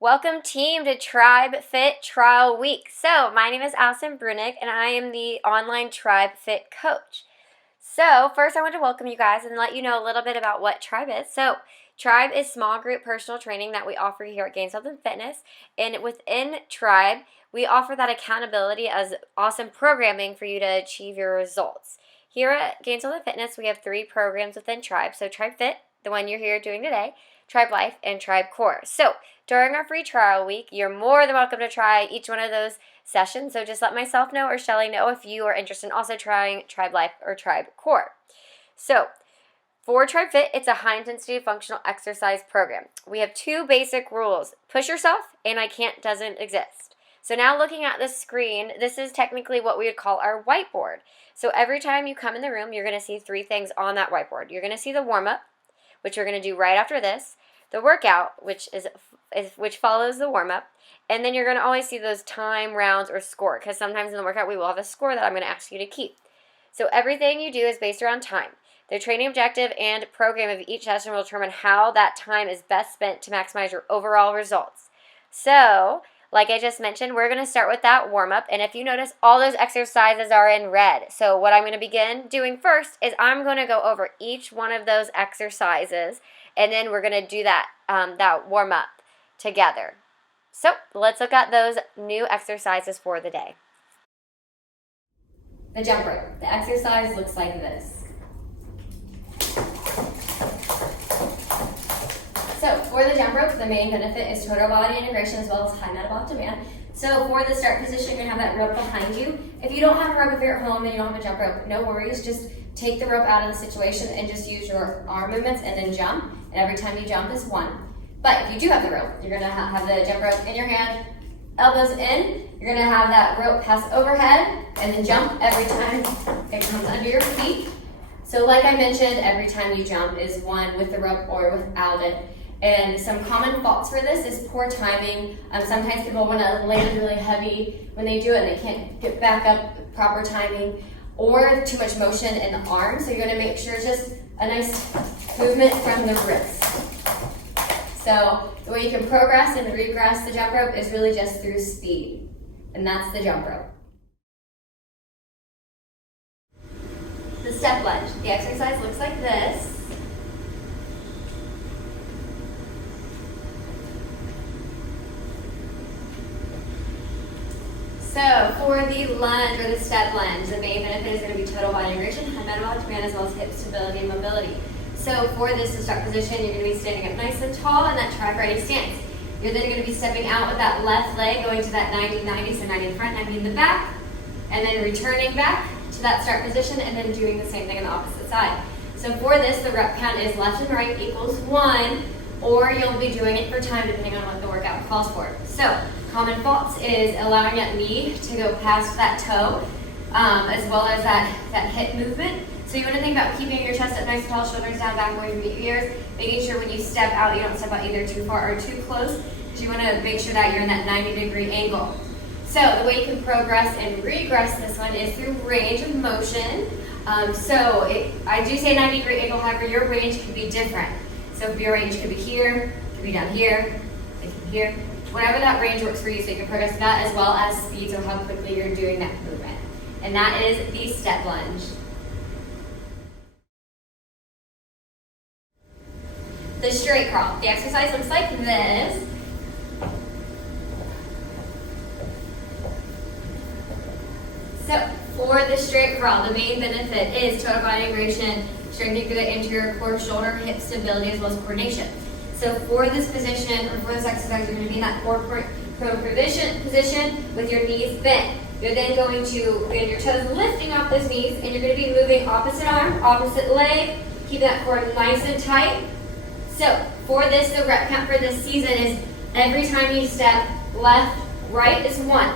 Welcome team to Tribe Fit Trial Week. So my name is Allison Brunick and I am the online Tribe Fit coach. So first I want to welcome you guys and let you know a little bit about what Tribe is. So Tribe is small group personal training that we offer here at Gains Health and Fitness. And within Tribe, we offer that accountability as awesome programming for you to achieve your results. Here at Gains Health and Fitness, we have 3 programs within Tribe. So Tribe Fit, the one you're here doing today, Tribe Life, and Tribe Core. So during our free trial week, you're more than welcome to try each one of those sessions. So just let myself know or Shelly know if you are interested in also trying Tribe Life or Tribe Core. So for Tribe Fit, it's a high-intensity functional exercise program. We have 2 basic rules. Push yourself and I can't doesn't exist. So now looking at the screen, this is technically what we would call our whiteboard. So every time you come in the room, you're going to see 3 things on that whiteboard. You're going to see the warm-up, which you're going to do right after this, the workout, which follows the warm-up, and then you're going to always see those time, rounds, or score, because sometimes in the workout we will have a score that I'm going to ask you to keep. So everything you do is based around time. The training objective and program of each session will determine how that time is best spent to maximize your overall results. So, like I just mentioned, we're going to start with that warm-up, and if you notice, all those exercises are in red. So what I'm going to begin doing first is I'm going to go over each one of those exercises, and then we're going to do that warm-up together. So let's look at those new exercises for the day. The jump rope. The exercise looks like this. So for the jump rope, the main benefit is total body integration as well as high metabolic demand. So for the start position, you're gonna have that rope behind you. If you don't have a rope, if you're at home and you don't have a jump rope, no worries. Just take the rope out of the situation and just use your arm movements and then jump. And every time you jump is 1. But if you do have the rope, you're gonna have the jump rope in your hand, elbows in. You're gonna have that rope pass overhead and then jump every time it comes under your feet. So like I mentioned, every time you jump is 1 with the rope or without it. And some common faults for this is poor timing. Sometimes people want to land really heavy when they do it and they can't get back up, proper timing, or too much motion in the arm. So you're going to make sure just a nice movement from the wrist. So the way you can progress and regress the jump rope is really just through speed. And that's the jump rope. The step lunge. The exercise looks like this. So for the lunge or the step lunge, the main benefit is going to be total body integration, high metabolic demand, as well as hip stability and mobility. So for this to start position, you're going to be standing up nice and tall in that tribe-ready stance. You're then going to be stepping out with that left leg going to that 90-90, so 90 in front, 90 in the back, and then returning back to that start position and then doing the same thing on the opposite side. So for this, the rep count is left and right equals 1, or you'll be doing it for time depending on what the workout calls for. So common faults is allowing that knee to go past that toe, as well as that hip movement. So you want to think about keeping your chest up nice and tall, shoulders down, back away from the ears, making sure when you step out, you don't step out either too far or too close, because you want to make sure that you're in that 90-degree angle. So the way you can progress and regress this one is through range of motion. I do say 90-degree angle, however, your range could be different. So if your range could be here, could be down here, it could be here, whatever that range works for you, so you can progress that as well as speed, so how quickly you're doing that movement. And that is the step lunge. The straight crawl. The exercise looks like this. So for the straight crawl, the main benefit is total body integration, strengthening through the anterior core, shoulder, hip stability, as well as coordination. So for this position, or for this exercise, you're going to be in that forward prone position with your knees bent. You're then going to bend your toes, lifting off those knees, and you're going to be moving opposite arm, opposite leg, keep that core nice and tight. So for this, the rep count for this season is every time you step left, right is 1.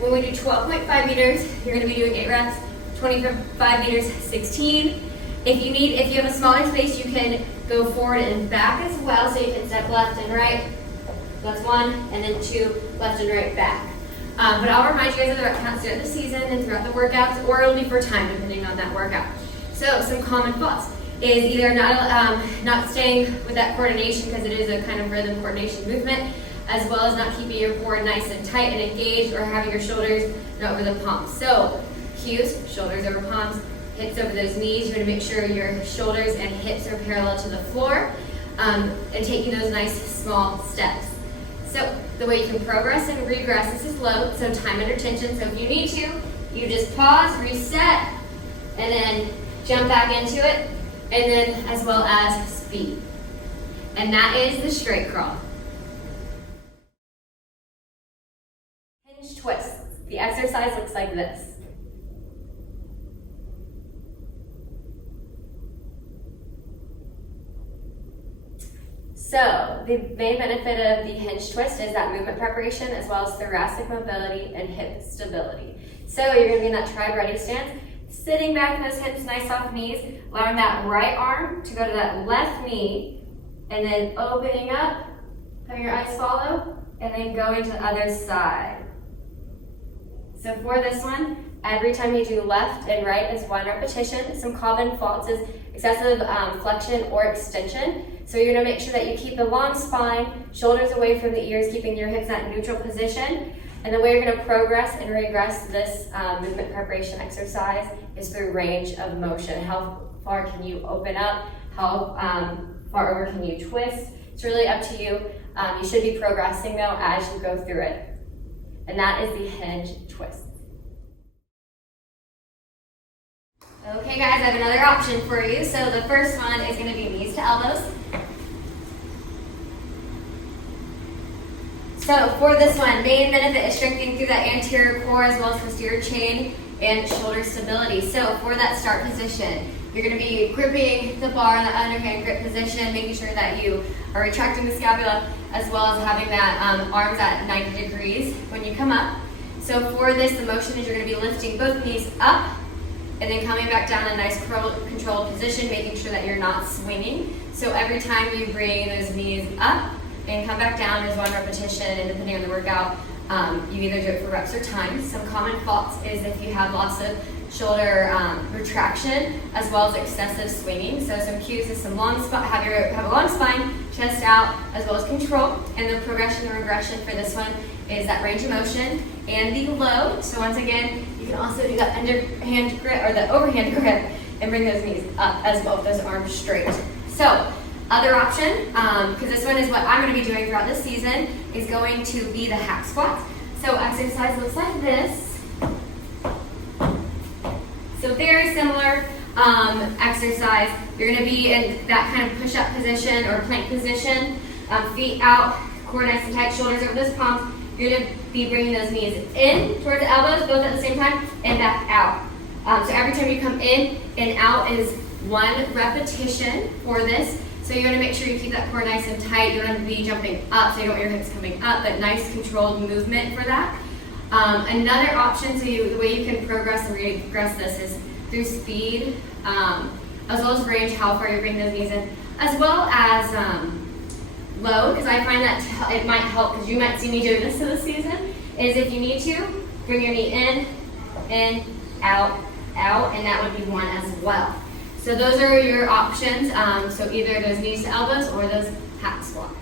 When we do 12.5 meters, you're going to be doing 8 reps, 25 meters, 16. If you have a smaller space, you can go forward and back as well, so you can step left and right. That's 1, and then 2, left and right, back. But I'll remind you guys of the rep counts throughout the season and throughout the workouts, or only for time, depending on that workout. So some common faults is either not staying with that coordination, because it is a kind of rhythm coordination movement. as well as not keeping your core nice and tight and engaged or having your shoulders over the palms. So cues, shoulders over palms, hips over those knees. You want to make sure your shoulders and hips are parallel to the floor, and taking those nice small steps. So the way you can progress and regress, this is low, so time under tension. So if you need to, you just pause, reset, and then jump back into it, and then as well as speed. And that is the straight crawl. Hinge twists. The exercise looks like this. So the main benefit of the hinge twist is that movement preparation as well as thoracic mobility and hip stability. So you're going to be in that tribe ready stance, sitting back in those hips, nice soft knees, allowing that right arm to go to that left knee, and then opening up, having your eyes follow, and then going to the other side. So for this one, every time you do left and right is 1 repetition. Some common faults is excessive flexion or extension. So you're going to make sure that you keep the long spine, shoulders away from the ears, keeping your hips in that neutral position. And the way you're going to progress and regress this movement preparation exercise is through range of motion. How far can you open up? How far over can you twist? It's really up to you. You should be progressing though as you go through it. And that is the hinge twist. Okay guys, I have another option for you. So the first one is going to be knees to elbows. So for this one, main benefit is strengthening through that anterior core as well as posterior chain and shoulder stability. So for that start position, you're going to be gripping the bar in the underhand grip position, making sure that you are retracting the scapula as well as having that arms at 90 degrees when you come up. So for this, the motion is you're going to be lifting both knees up and then coming back down in a nice controlled position, making sure that you're not swinging. So every time you bring those knees up and come back down is 1 repetition, and depending on the workout, you either do it for reps or times. Some common faults is if you have lots of shoulder retraction as well as excessive swinging. So some cues is some long spine, have a long spine, chest out, as well as control. And the progression and regression for this one is that range of motion and the load. So once again, you can also do that underhand grip or the overhand grip and bring those knees up as well with those arms straight. So other option, because this one is what I'm going to be doing throughout this season, is going to be the hack squats. So exercise looks like this. So very similar exercise. You're going to be in that kind of push-up position or plank position, feet out, core nice and tight, shoulders over those palms. You're going to be bringing those knees in towards the elbows, both at the same time, and back out. So every time you come in and out is 1 repetition for this. So you want to make sure you keep that core nice and tight. You don't have to be jumping up, so you don't want your hips coming up, but nice controlled movement for that. Another option, so the way you can progress and regress this is through speed, as well as range, how far you're bringing those knees in, as well as low, because I find that it might help, because you might see me doing this this season, is if you need to, bring your knee in, out, and that would be 1 as well. So those are your options, so either those knees to elbows or those hack squats.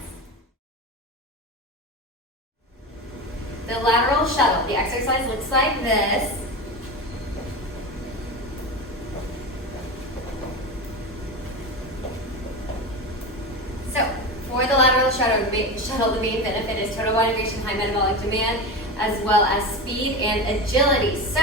The lateral shuttle, the exercise looks like this. So for the lateral shuttle, the main benefit is total body weight and high metabolic demand, as well as speed and agility. So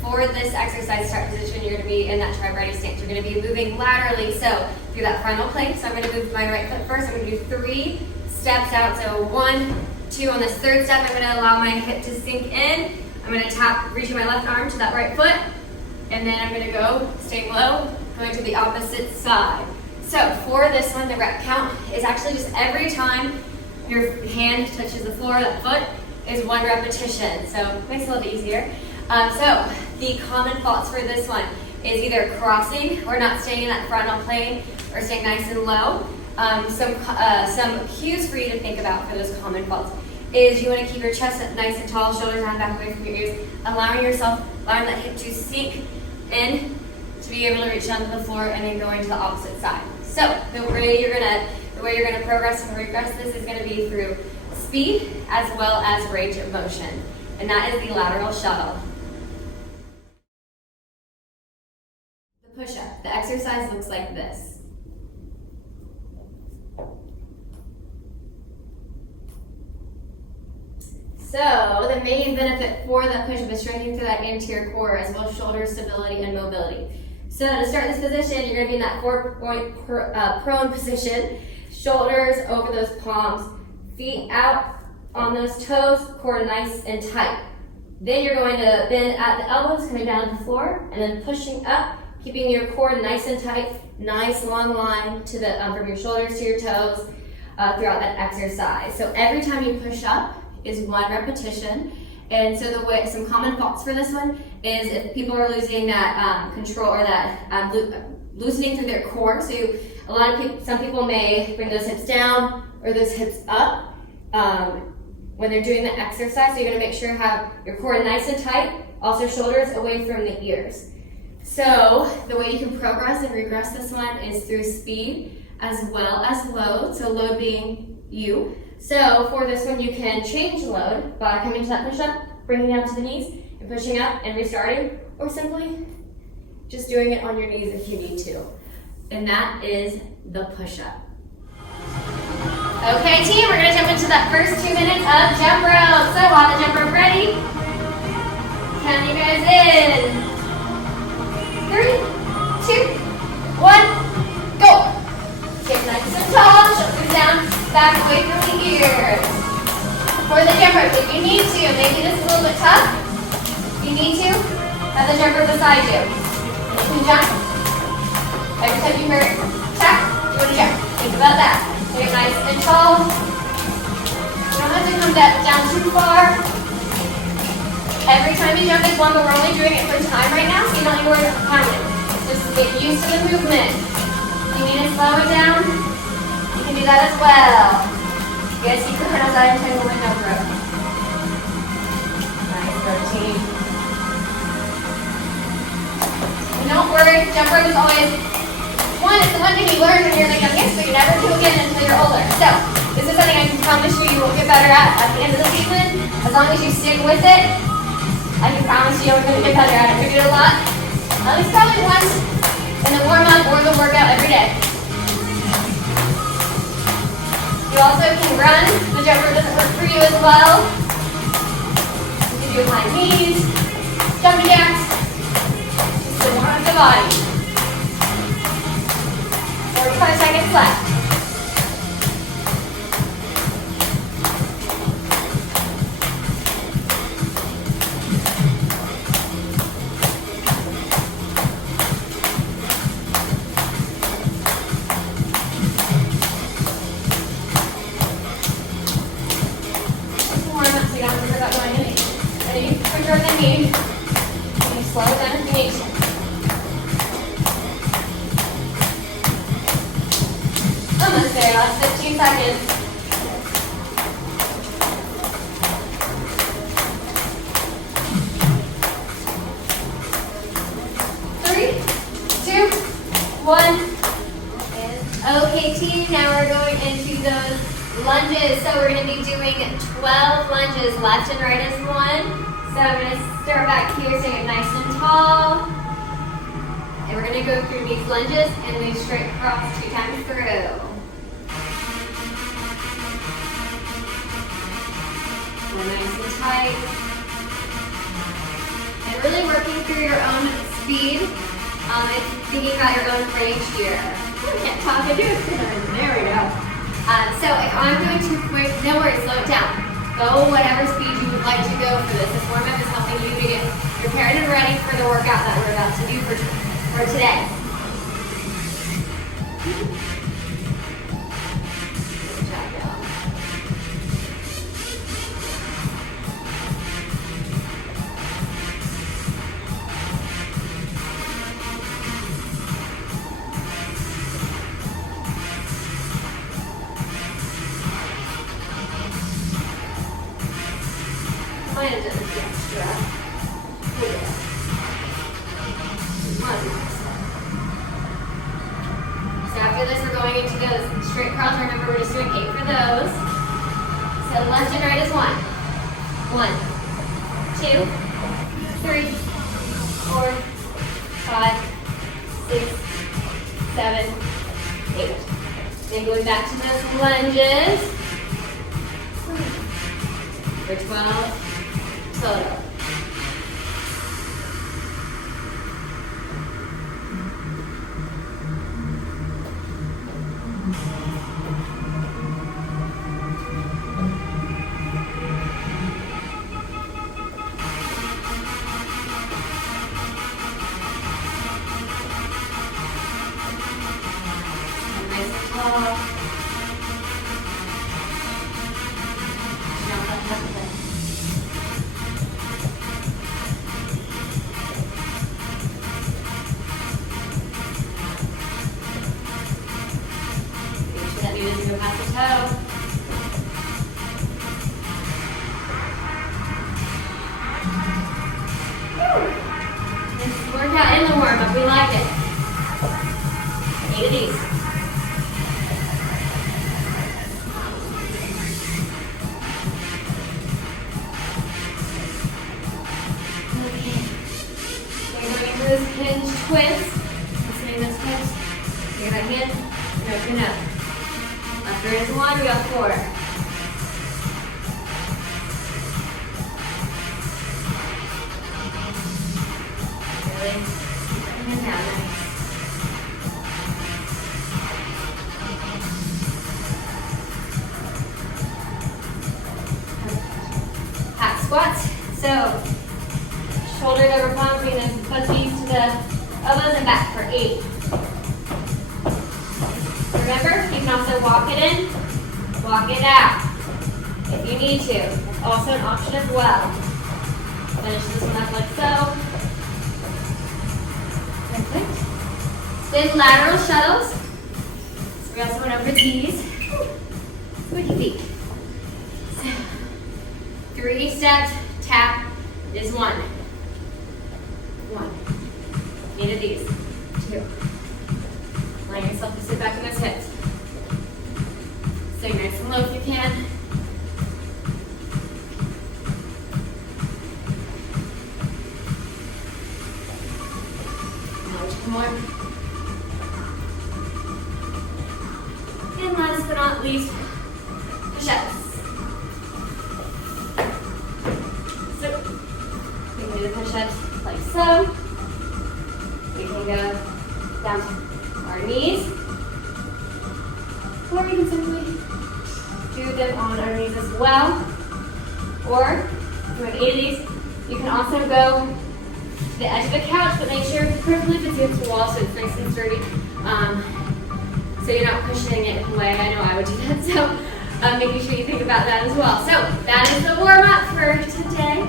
for this exercise start position, you're going to be in that tribe ready stance. You're going to be moving laterally, so through that frontal plane. So I'm going to move my right foot first. I'm going to do 3 steps out. So 1, 2. On this 3rd step, I'm going to allow my hip to sink in. I'm going to tap, reaching my left arm to that right foot, and then I'm going to go, staying low, going to the opposite side. So for this one, the rep count is actually just every time your hand touches the floor, that foot is 1 repetition. So it makes it a little bit easier. So the common faults for this one is either crossing or not staying in that frontal plane or staying nice and low. Some cues for you to think about for those common faults is you want to keep your chest up nice and tall, shoulders on back away from your ears, allowing that hip to sink in to be able to reach down to the floor and then going to the opposite side. So the way you're gonna progress and regress this is gonna be through speed speed as well as range of motion, and that is the lateral shuttle. The push-up. The exercise looks like this. So the main benefit for the push-up is strengthening through that anterior core as well as shoulder stability and mobility. So to start this position, you're going to be in that 4-point prone position, shoulders over those palms, feet out on those toes, core nice and tight. Then you're going to bend at the elbows, coming down to the floor, and then pushing up, keeping your core nice and tight, nice long line to the from your shoulders to your toes throughout that exercise. So every time you push up is 1 repetition. And so some common faults for this one is if people are losing that control or that loosening through their core. So some people may bring those hips down or those hips up when they're doing the exercise. So you're going to make sure you have your core nice and tight, also shoulders away from the ears. So the way you can progress and regress this one is through speed as well as load. So load being you. So for this one, you can change load by coming to that push-up, bringing it down to the knees, and pushing up and restarting, or simply just doing it on your knees if you need to. And that is the push-up. Okay, team, we're going to jump into that first 2 minutes of jump rope. So while the jump rope ready, count you guys in. 3, 2, 1, go. Get nice and tall, shoulders down, back away from the ears. For the jump rope, if you need to, maybe this is a little bit tough. If you need to, have the jump rope beside you. And you can jump. Every time you hear it, tap, you want to jump. Think about that. Get nice and tall. You don't have to come down too far. Every time you jump is one, but we're only doing it for time right now, so you don't need to worry about counting. Just get used to the movement. If you need to slow it down, you can do that as well. You guys keep your hands out into the window rope. Nice work, team. And don't worry, jump rope is always it's the one thing you learn when you're the youngest, but you never do again until you're older. So, this is something I can promise you will get better at the end of the season. As long as you stick with it, I can promise you you're going to get better at it. We do it a lot, at least probably once in the warm-up or the workout every day. You also can run. The jump rope doesn't work for you as well. You can do high knees, jumping jacks, just to warm up the body. 45 seconds left. Almost there, last 15 seconds. 3, 2, 1. Okay, team, now we're going into those lunges. So we're going to be doing 12 lunges, left and right as one. So I'm going to start back here, so you're nice and tall. And we're going to go through these lunges and move straight across 2 times through. Nice and tight. And really working through your own speed. And thinking about your own range here. I can't talk, I do it. There we go. So if I'm going too quick, no worries, slow it down. Go whatever speed you would like to go for this. This warm-up is helping you to get prepared and ready for the workout that we're about to do for today. Good job, y'all. Might have done the extra. Yeah. So after this, we're going into those straight crawls. Remember, we're just doing 8 for those. So So left and right is 1. 1, 2, 3, 4, 5, 6, 7, 8. Then going back to those lunges for 12 total. Workout in the warm-up, we like it. 8 of these. Okay. We're going into this hinge twist. Listening to this twist. Take that hand and open up. After it is 1, we got 4. And down, nice. Hack squats. So, shoulders over palms, bring those footsies to the elbows and back for 8. Remember, you can also walk it in, walk it out if you need to. It's also an option as well. Finish this one up like so. Perfect. Then lateral shuttles. So we also went over these. Squeaky feet. So, 3 steps, tap is 1. 1. 8 of these. 2. Allow yourself to sit back in those hips. Stay nice and low if you can. More. And last but not least, push-ups. So, we can do the push-ups like so. We can go down to our knees. Or we can simply do them on our knees as well. Or, if you have 8 of these, you can also go to the edge of the couch, but make sure it perfectly fits against the wall so it's nice and sturdy. So you're not pushing it away. I know I would do that, so making sure you think about that as well. So that is the warm-up for today.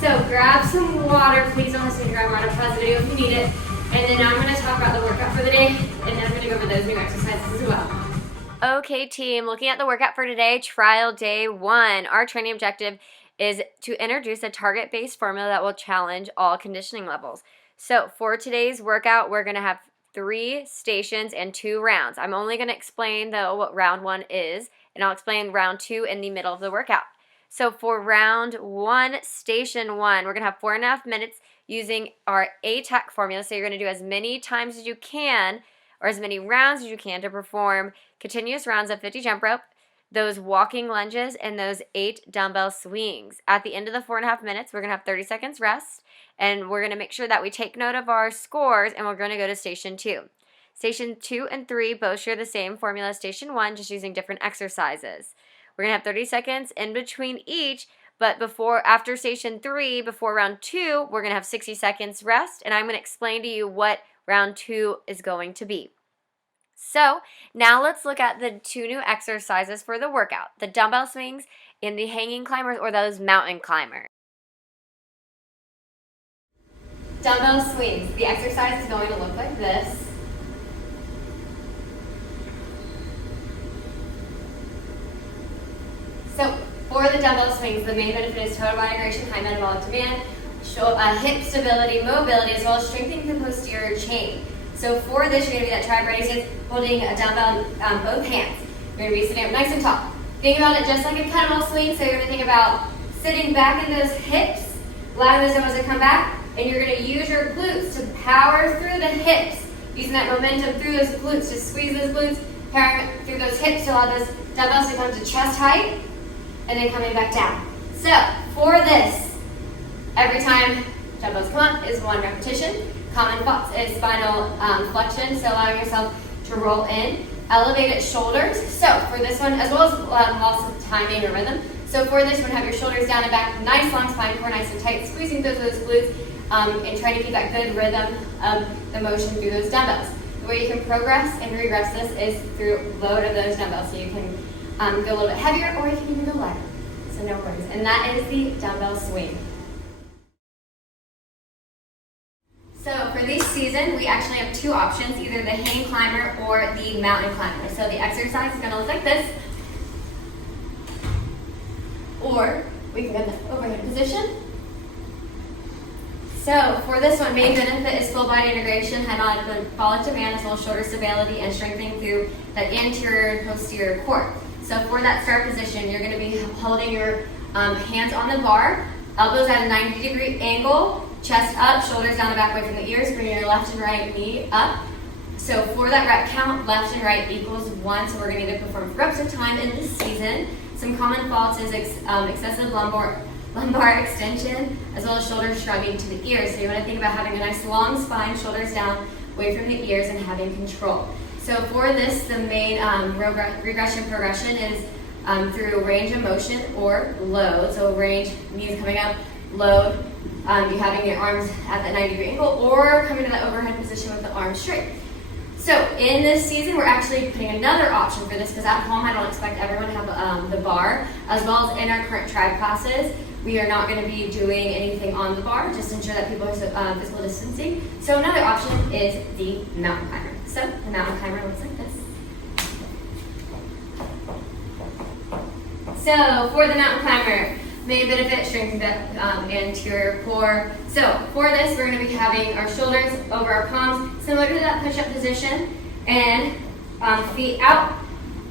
So grab some water. Please don't hesitate to grab water. Pause the video if you need it. And then now I'm going to talk about the workout for the day, and then I'm going to go over those new exercises as well. Okay, team, looking at the workout for today, trial day 1. Our training objective is to introduce a target-based formula that will challenge all conditioning levels. So for today's workout, we're going to have 3 stations and 2 rounds. I'm only going to explain though what round 1 is, and I'll explain round 2 in the middle of the workout. So for round 1, station 1, we're going to have 4.5 minutes using our ATAC formula. So you're going to do as many times as you can, or as many rounds as you can, to perform continuous rounds of 50 jump rope, those walking lunges, and those 8 dumbbell swings. At the end of the 4.5 minutes, we're going to have 30 seconds rest, and we're going to make sure that we take note of our scores, and we're going to go to station 2. Station 2 and 3 both share the same formula as station 1, just using different exercises. We're going to have 30 seconds in between each, but after station 3, before round 2, we're going to have 60 seconds rest, and I'm going to explain to you what round 2 is going to be. So now let's look at the 2 new exercises for the workout, the dumbbell swings and the hanging climbers, or those mountain climbers. Dumbbell swings. The exercise is going to look like this. So for the dumbbell swings, the main benefit is total body duration, high metabolic demand, hip stability, mobility, as well as strengthening the posterior chain. So for this, you're going to be that tri-body sit, holding a dumbbell in both hands. You're going to be sitting up nice and tall. Think about it just like a kettlebell swing. So you're going to think about sitting back in those hips, allowing those dumbbells to come back, and you're going to use your glutes to power through the hips, using that momentum through those glutes to squeeze those glutes, powering through those hips to allow those dumbbells to come to chest height, and then coming back down. So for this, every time dumbbells come up is 1 repetition. Common thoughts is spinal flexion, so allowing yourself to roll in. Elevated shoulders. So for this one, as well as lots of timing or rhythm. So for this one, have your shoulders down and back, nice long spine, core nice and tight, squeezing through those glutes, and trying to keep that good rhythm of the motion through those dumbbells. The way you can progress and regress this is through load of those dumbbells. So you can go a little bit heavier, or you can even go lighter. So no worries. And that is the dumbbell swing. So for this season, we actually have 2 options, either the hang climber or the mountain climber. So the exercise is going to look like this. Or we can go to the overhead position. So for this one, main benefit is full body integration, head on metabolic demand, as well as shoulder stability and strengthening through that anterior and posterior core. So for that start position, you're going to be holding your hands on the bar, elbows at a 90-degree angle, chest up, shoulders down and back away from the ears, bringing your left and right knee up. So for that rep count, left and right equals 1, so we're going to need to perform reps of time in this season. Some common faults is excessive lumbar extension, as well as shoulders shrugging to the ears. So you want to think about having a nice long spine, shoulders down, away from the ears, and having control. So for this, the main regression progression is through range of motion or load. So range, knees coming up, load, you having your arms at that 90-degree angle, or coming to that overhead position with the arms straight. So in this season, we're actually putting another option for this, because at home I don't expect everyone to have the bar, as well as in our current tribe classes. We are not going to be doing anything on the bar, just to ensure that people are physical distancing. So another option is the mountain climber. So the mountain climber looks like this. So for the mountain climber, main benefit, strengthen the anterior core. So for this, we're going to be having our shoulders over our palms, similar to that push-up position, and feet out,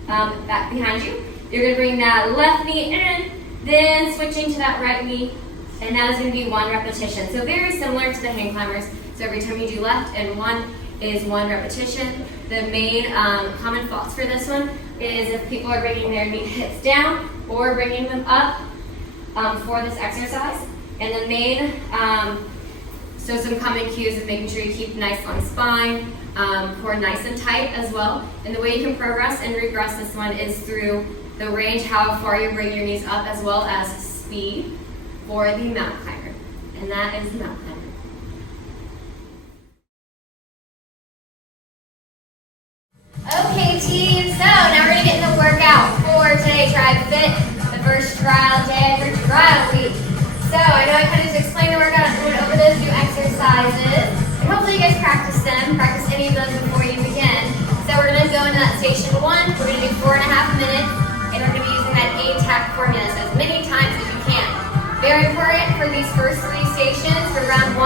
back behind you. You're going to bring that left knee in, then switching to that right knee, and that is going to be 1 repetition. So very similar to the hang climbers. So every time you do left and 1 is 1 repetition. The main common faults for this one is if people are bringing their knee hips down or bringing them up for this exercise. And the main, so some common cues is making sure you keep nice long spine, core nice and tight as well. And the way you can progress and regress this one is through the range, how far you bring your knees up, as well as speed for the mountain climber. And that is the mountain climber. Okay team, so now we're going to get in the workout for today, Tribe Fit, the first trial day for trial week. So I know I kind of just explained the workout and went over those new exercises, and hopefully you guys practice them, practice any of those before you begin. So we're going to go into that station 1, we're going to do 4.5 minutes, and we're going to be using that ATAC formula, so as many times as you can. Very important for these first 3 stations for round 1,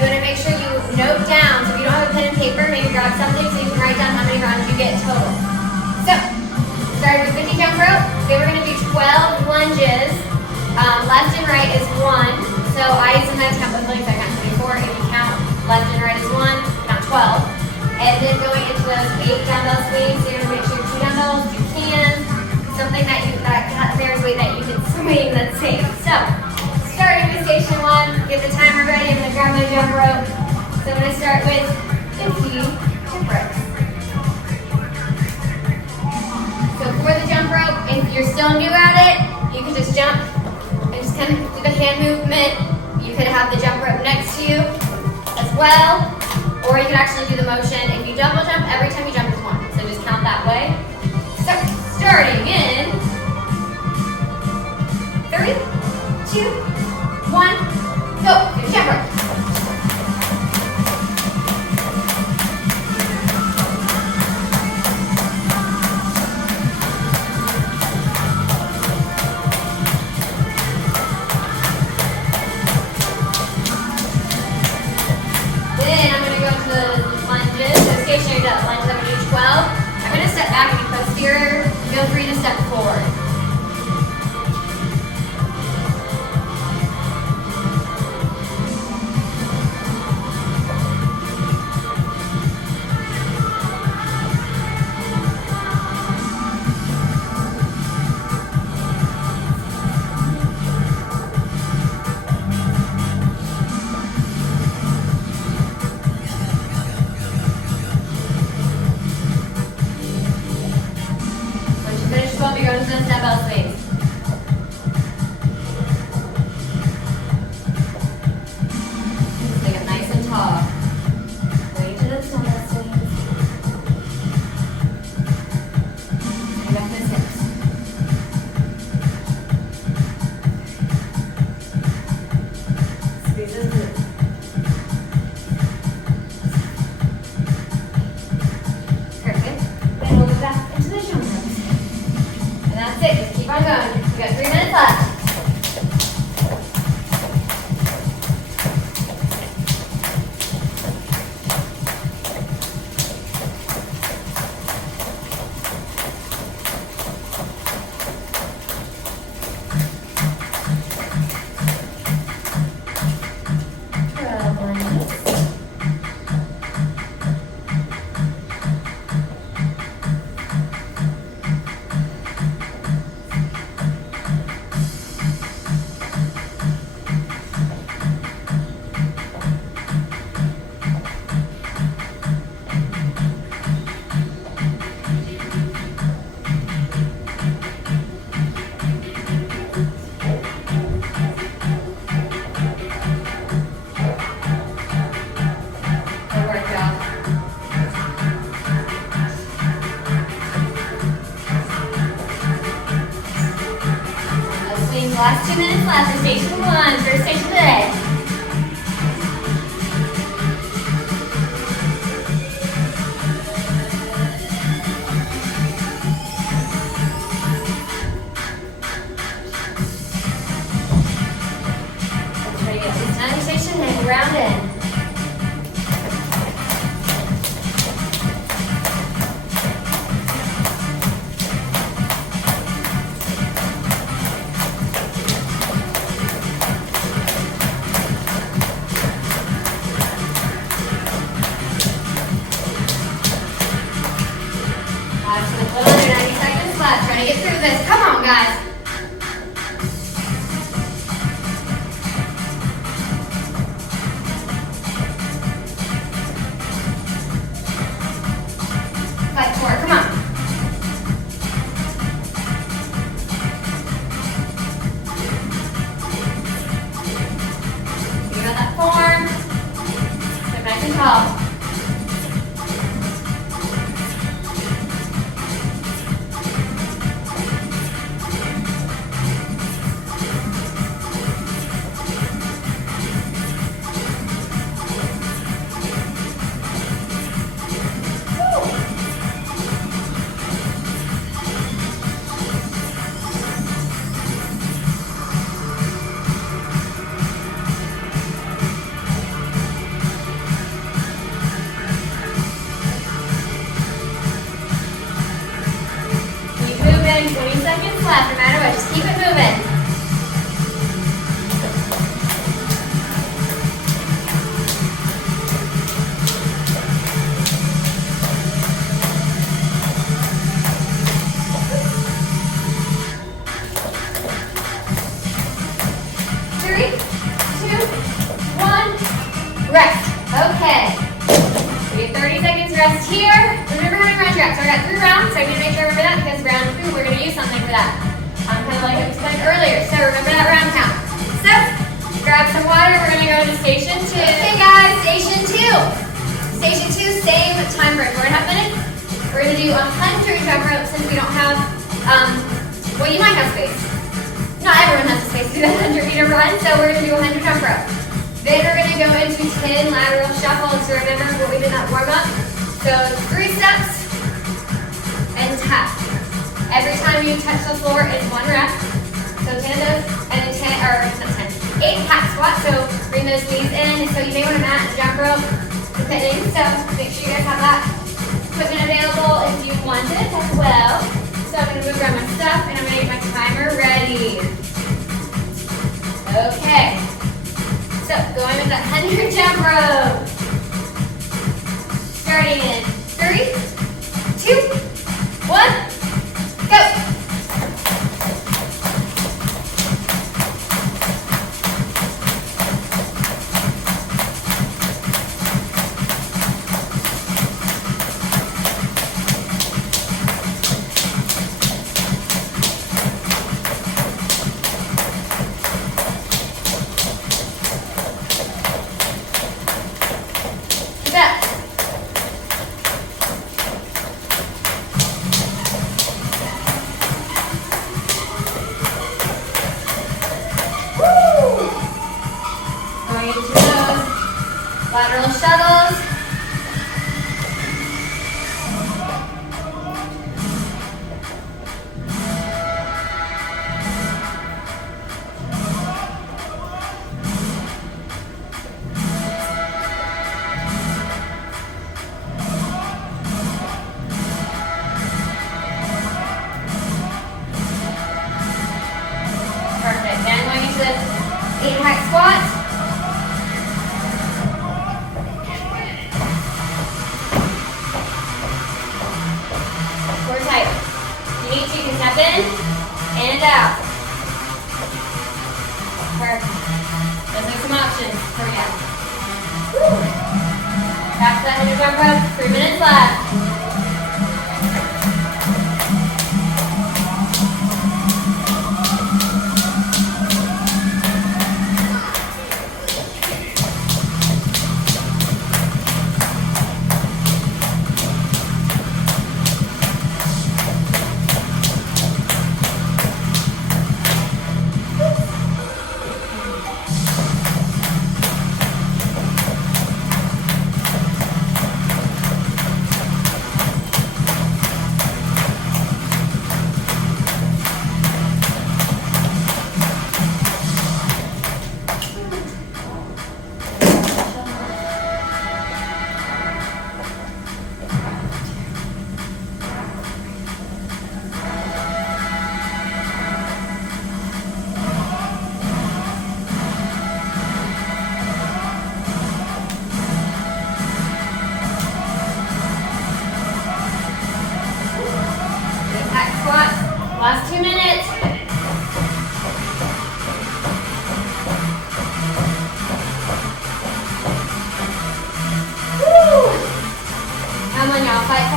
you want to make sure you note down. So if you don't have a pen and paper, maybe grab something so you can write down how many rounds you get total. So, starting with 50 jump rope, then we're going to do 12 lunges. Left and right is 1. So I sometimes count both legs, I count 24. If you count left and right is 1, count 12. And then going into those 8 dumbbell swings, so you're going to make sure 2 dumbbells, you can. Something that bears weight that you can swing that's safe. So, starting with station 1, get the timer ready. I'm going to grab my jump rope. So I'm going to start with 50 jump ropes. So for the jump rope, if you're still new at it, you can just jump and just kind of do the hand movement. You could have the jump rope next to you as well, or you could actually do the motion. If you double jump, every time you jump is 1. So just count that way. So starting in 3, 2, 1, go. There's jump rope. Then I'm going to go to the lunges. So stationary lunges, I'm going to do 12. I'm going to step back and be posterior. Feel free to step forward. swings. Last 2 minutes left for station 1, first station today. Let's try to get this another station and round in. Trying to get through this. Come on, guys. Fight for it. Come on. Think about that form. Sit nice and tall. Moving, 20 seconds left, no matter what, just keep it moving. Three, two, one, rest. Okay. We have 30 seconds rest here. Remember how many rounds you're at. So I got 3 rounds, so I need to make sure I remember that because round 2 we're going to use something for that. Kind of like I explained earlier. So remember that round count. So grab some water. We're going to go to station 2. Okay guys, station 2. Station 2, same time frame. 4.5 minutes. We're going to do 100 jump ropes since we don't have, well, you might have space. Not everyone has the space to do that 100-meter run, so we're going to do 100 jump rope. Then we're going to go into 10 lateral shuffles. So remember what we did in that warm-up? So 3 steps and tap. Every time you touch the floor is 1 rep. So 10 of those, and then 10, or not 10, 8 hack squats. So bring those knees in. So you may want to mat and jump rope, depending. So make sure you guys have that equipment available if you want it as well. So I'm going to move around my stuff and I'm going to get my timer ready. Okay. So going with that 100 jump rope. Starting in 3, 2, 1, go. Lateral shuttles. Perfect. And going into the 8 hack squats. Step in and out. Perfect. Those are some options. Here we go. Back to that 100 jump rope. 3 minutes left.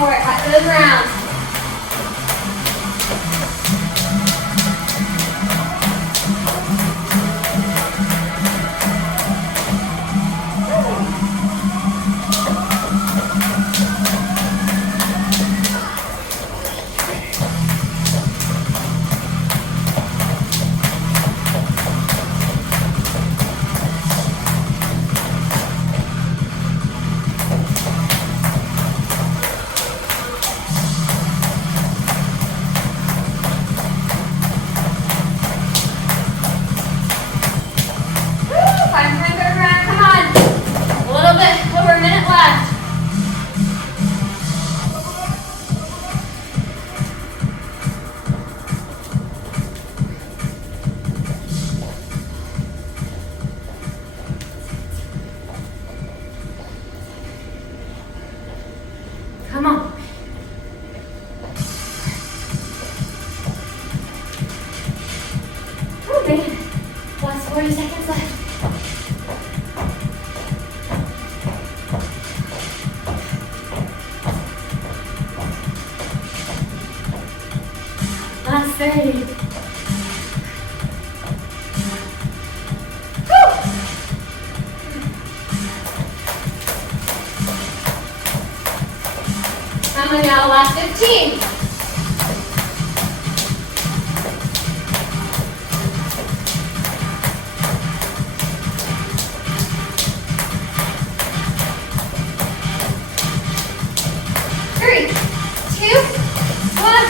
for it. Cut those rounds. Come on. Oh man, last 40 seconds left. Last 30. How many out? Last 15. Three, two, one,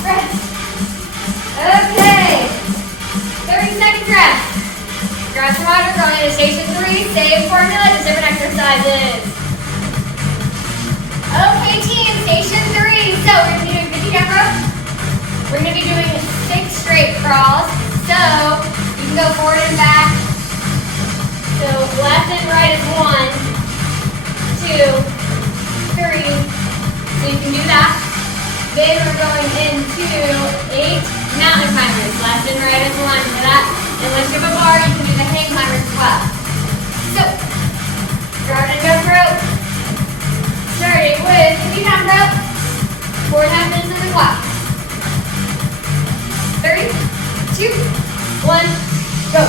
rest. Okay. 30 seconds rest. Grab some water, going into station 3. Same formula, just different exercises. Okay, team, station 3. So we're going to be doing 50 jump rope. We're going to be doing 6 straight crawls. So you can go forward and back. So left and right is 1, 2, 3. So you can do that. Then we're going into 8 mountain climbers. Left and right is 1 for that. And once you have a bar, you can do the hang climbers as well. So, start and jump rope. Starting with 50 jump rope. 4.5 minutes on the clock. 3, 2, 1, go.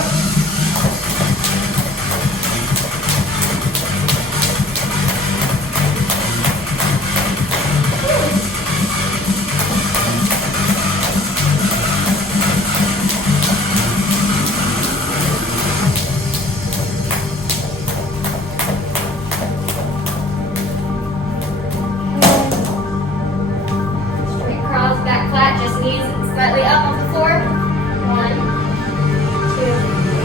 Slightly up off the floor. 1, 2,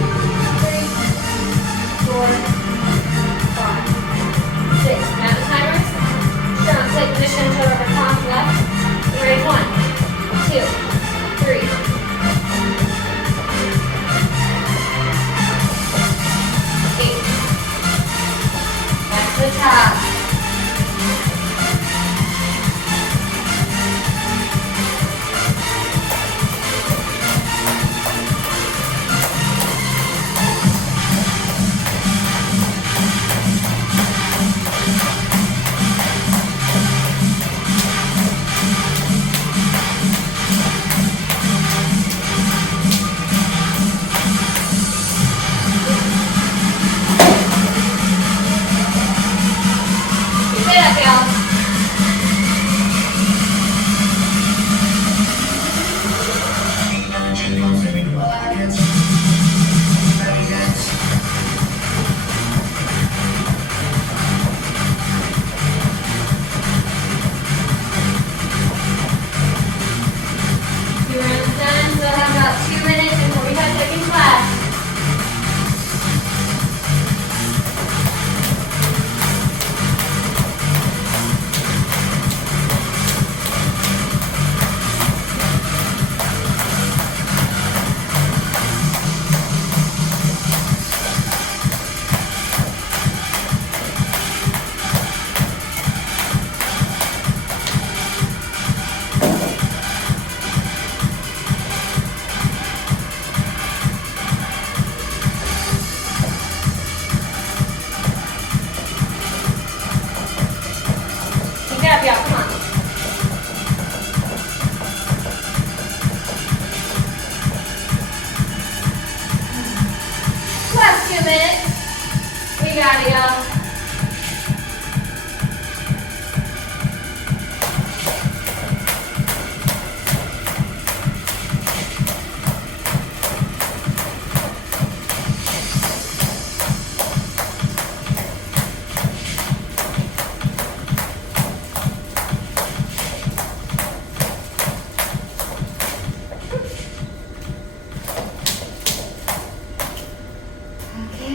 minutes. We got it, y'all.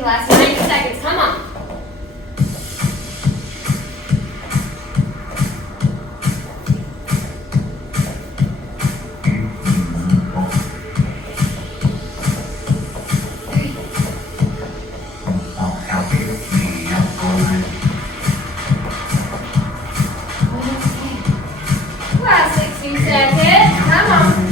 Last 90 seconds, come on. Last 60 seconds, come on.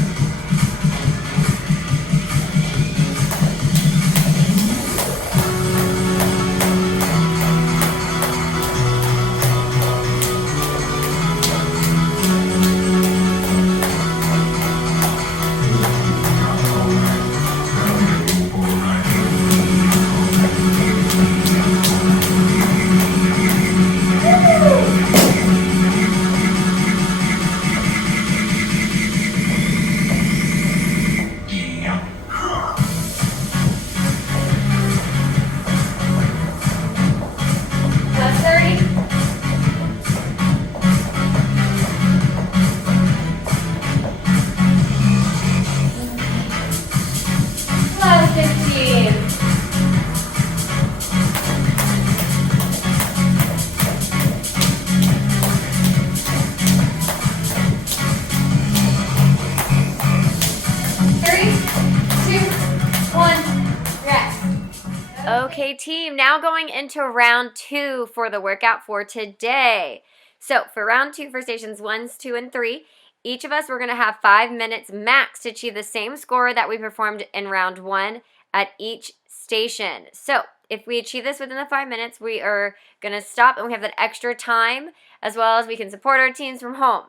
Okay, team, now going into round 2 for the workout for today. So for round 2 for stations 1, 2, and 3, each of us, we're going to have 5 minutes max to achieve the same score that we performed in round 1 at each station. So if we achieve this within the 5 minutes, we are going to stop and we have that extra time, as well as we can support our teams from home.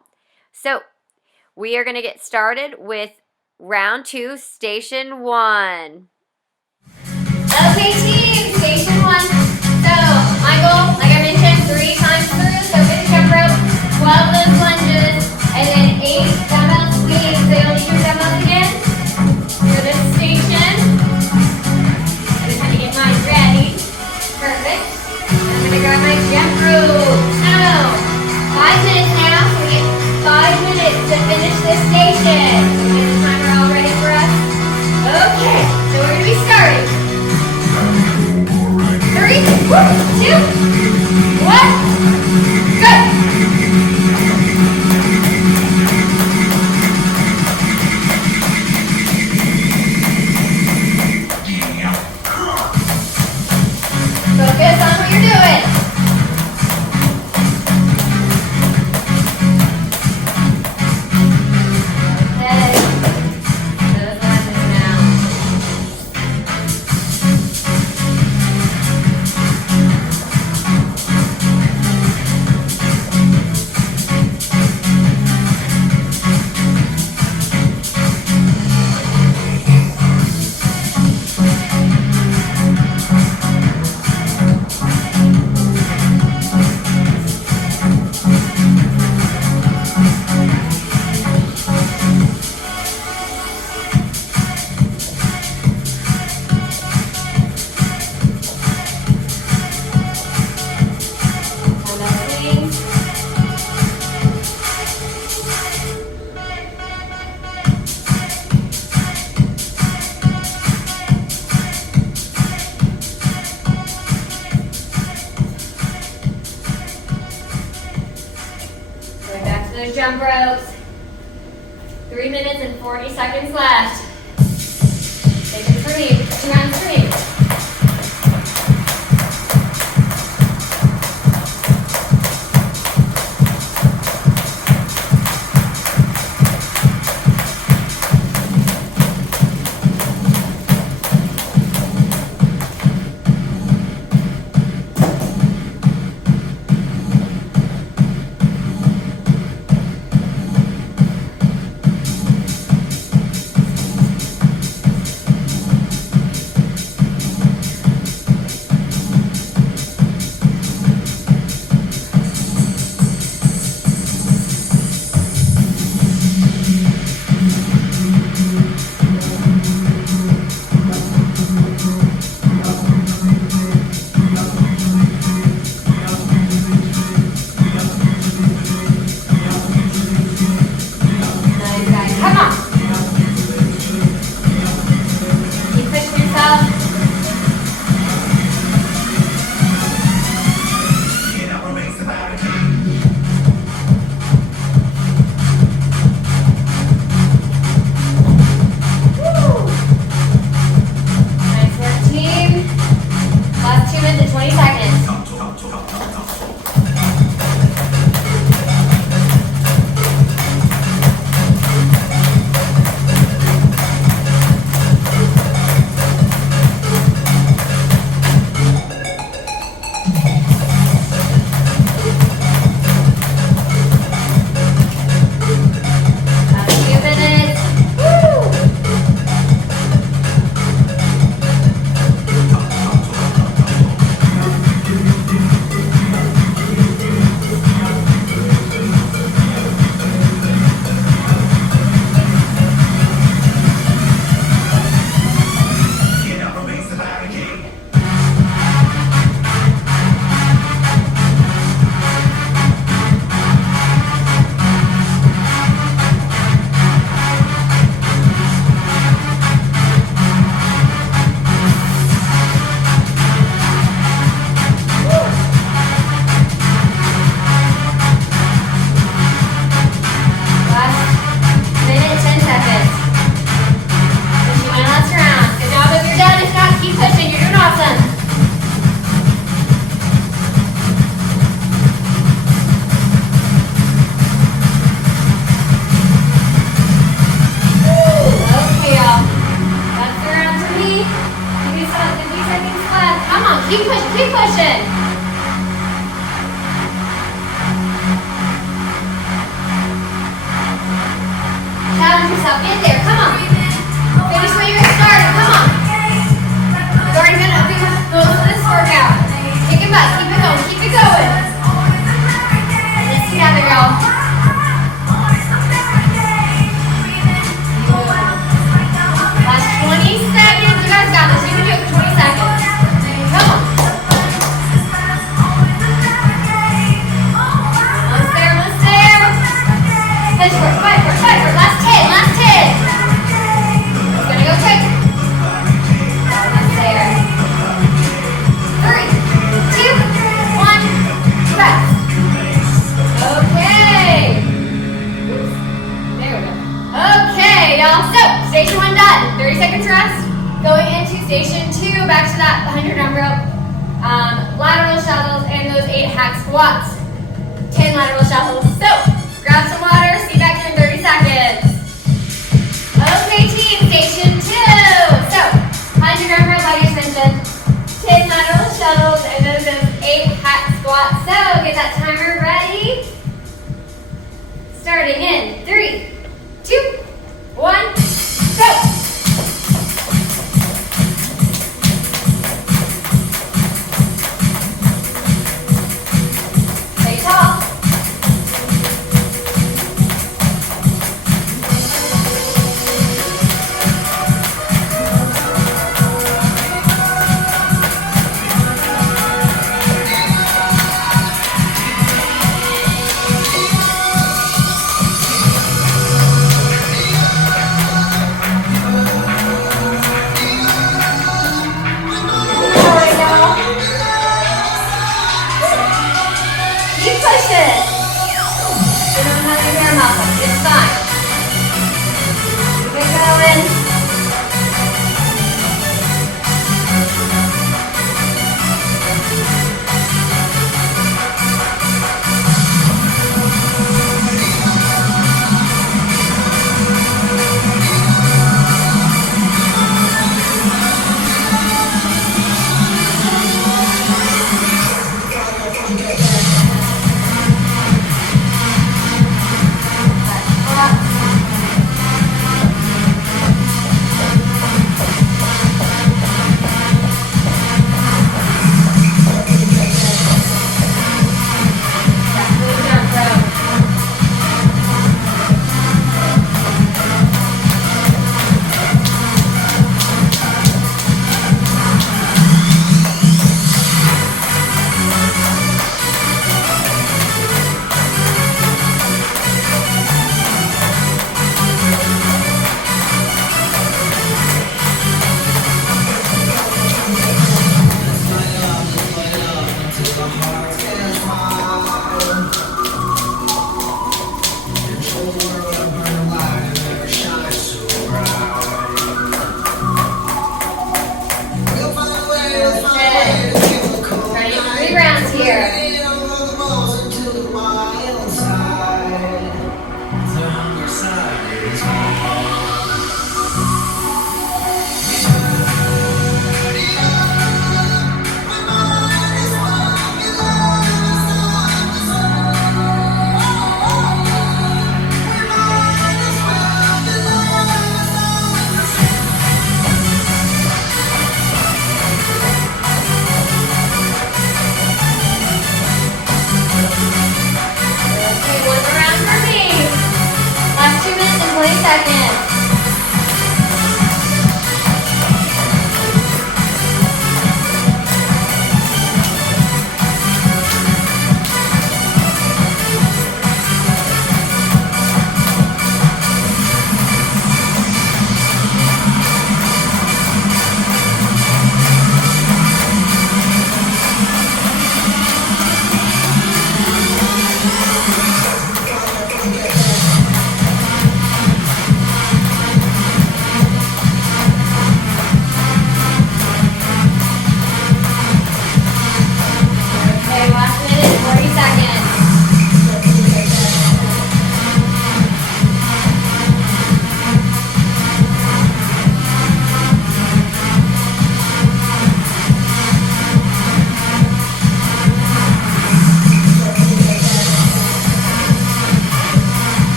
So we are going to get started with round 2, station 1. Okay, team, station 1. So, my goal, like I mentioned, 3 times through. So, 50 jump rope, 12 of those lunges, and then 8 dumbbell swings. So, you'll need your dumbbells again for this station. I'm just going to get mine ready. Perfect. And I'm going to grab my jump rope. So, 5 minutes now. So, we get 5 minutes to finish this station. So, we get the timer all ready for us. Okay, so we're going to be starting. 3, 2, 1, go! Focus on what you're doing. Okay. Those lunges now. Those jump ropes. 3 minutes and 40 seconds left. Take it for me. 2 rounds for me. Keep pushing, keep pushing. Challenge yourself, get there, come on. Finish where you started, come on. You've already been up here most of this workout. Kick it back, keep it going, keep it going. Let's together, y'all. Last 20 seconds, you guys got this. You can do it for 20 seconds. Come on. Almost there, almost there. Push for it, fight for it, fight for it. Last 10, last 10. It's gonna go quick. Almost there. 3, 2, 1, rest. Okay. There we go. Okay, y'all. So, station 1 done. 30 seconds rest. Going into station 2, back to that 100 rope. Lateral shuttles and those 8 hack squats. 10 lateral shuttles. So, grab some water. See you back here in 30 seconds. Okay, team. Station 2. So, 100 rope leg extension. 10 lateral shuttles and those 8 hack squats. So, get that timer ready. Starting in 3, 2, 1, go! Stay tall. Keep pushing. You don't have your hair muscles. It's fine. Keep it going.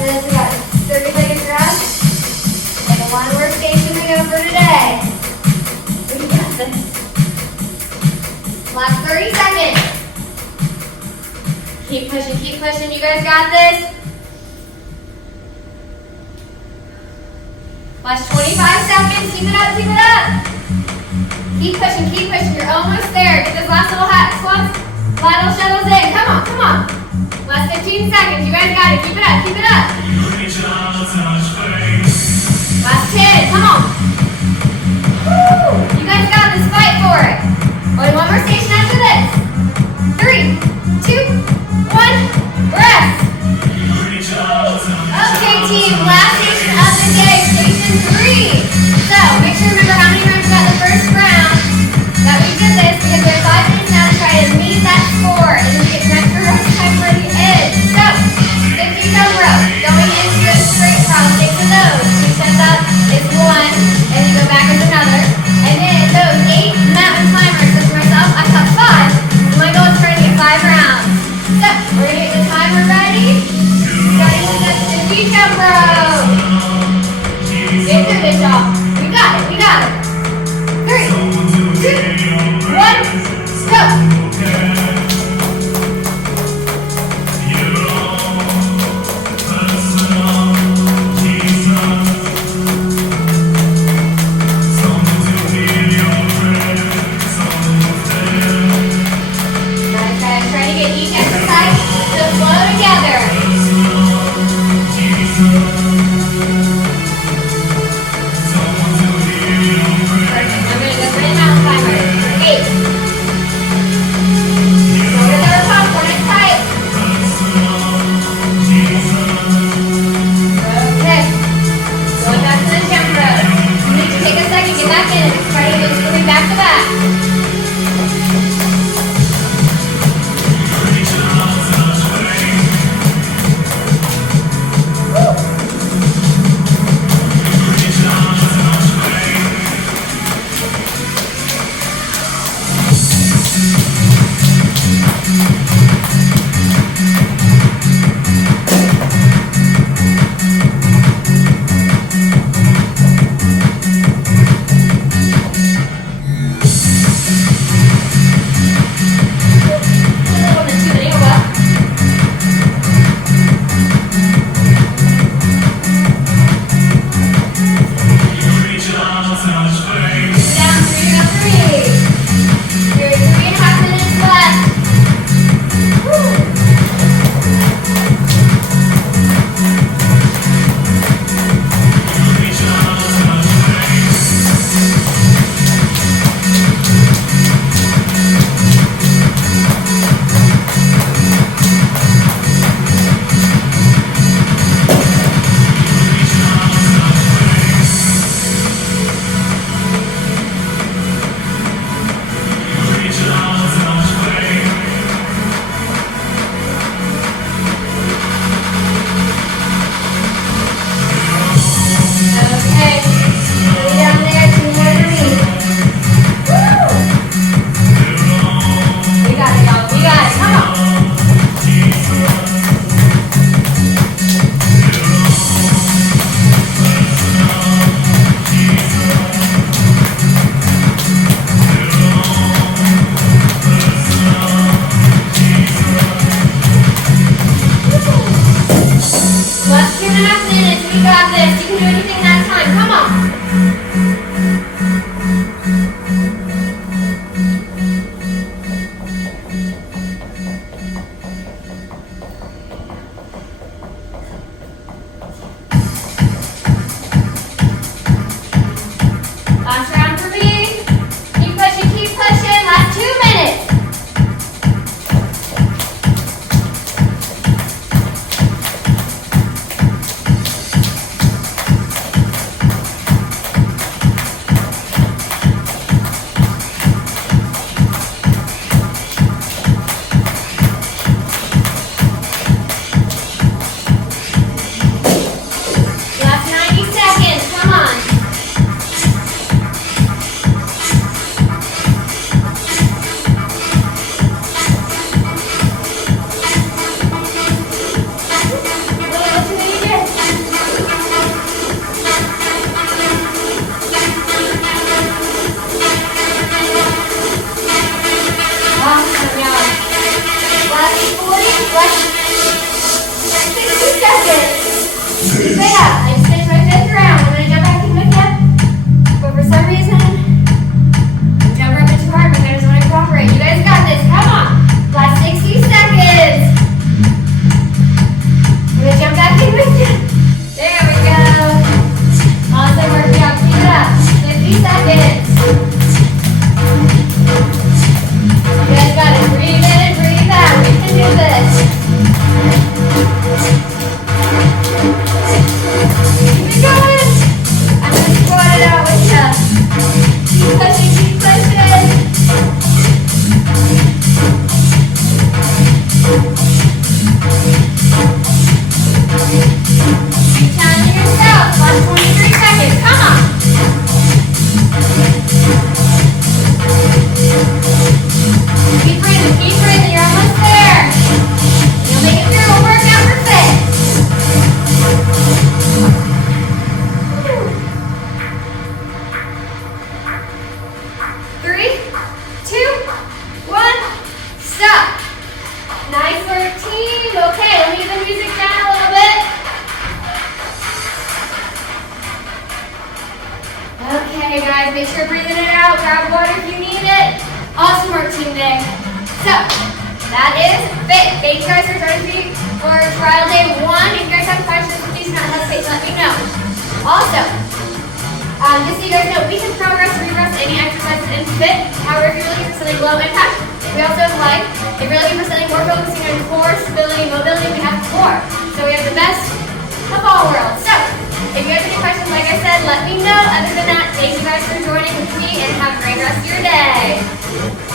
this. We got 30 seconds rest. And one more station to go for today. We got this. Last 30 seconds. Keep pushing. You guys got this. Last 25 seconds. Keep it up. Keep pushing. You're almost there. Get those last little hat squats. Lateral shuttles in. Come on. Last 15 seconds. You guys got it. Keep it up. Last 10. Come on. Woo! You guys got this. Fight for it. Only one more station after this. 3, 2, 1. Rest. Okay, team. Last station of the day. Station 3. So make sure to remember how many rounds you got the first round that we did this, because we have 5 minutes now to try to meet that score and then we get time for rest time for the end. So 50 jump rope. Going into a straight crawl. 6 of those. 2 steps up is 1, and then go back is another. And then those 8 mountain climbers. So for myself, I have 5. My goal is trying to get 5 rounds. So we're gonna get the timer ready. Starting with the 50 jump rope. Get through this, y'all. We got it. 3, 2, 1, go. Try to get each exercise to flow together. thank you guys for joining me for trial day 1. If you guys have questions, please do not hesitate to let me know. Also, just so you guys know, we can progress, regress any exercises in fit. However, if you're looking for something low impact, we also have light. If you're looking for something more focusing on core, stability, mobility, we have core. So we have the best of all worlds. So, if you have any questions, like I said, let me know. Other than that, thank you guys for joining with me and have a great rest of your day.